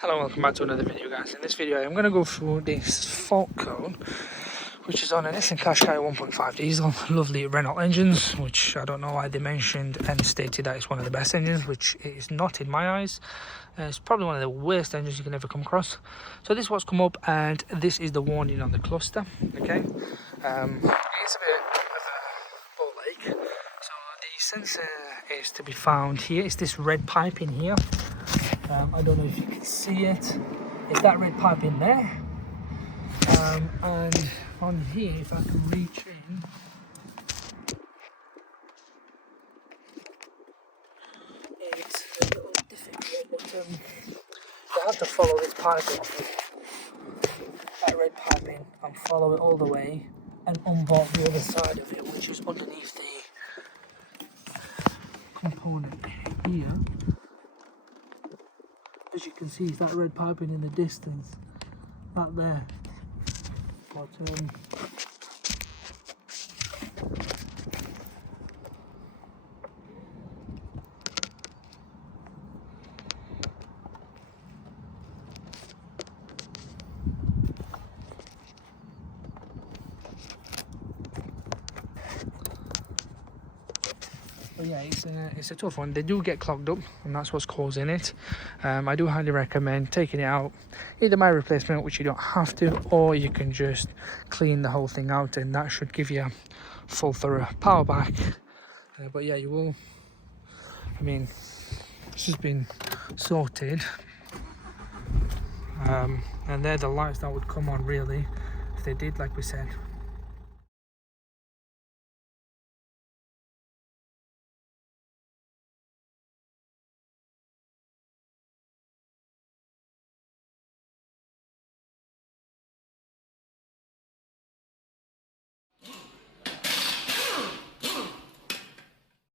Hello, welcome back to another video, guys. In this video I'm going to go through this fault code which is on a Nissan Qashqai 1.5 diesel, lovely Renault engines, which I don't know why they mentioned and stated that it's one of the best engines, which it is not in my eyes. It's probably one of the worst engines you can ever come across. So this is what's come up, and this is the warning on the cluster. Okay, it's a bit of a ball ache. So the sensor is to be found here. It's this red pipe in here. I don't know if you can see it. It's that red pipe in there. And on here, if I can reach in, it's a little difficult, but you have to follow this piping, that red piping, and follow it all the way and unbolt the other side of it, which is underneath the component here. As you can see, it's that red piping in the distance, that there. But yeah, it's a tough one. They do get clogged up, and that's what's causing it. I do highly recommend taking it out, either my replacement, which you don't have to, or you can just clean the whole thing out, and that should give you a full thorough power back. But yeah, you will, I mean, this has been sorted, and they're the lights that would come on really if they did, like we said.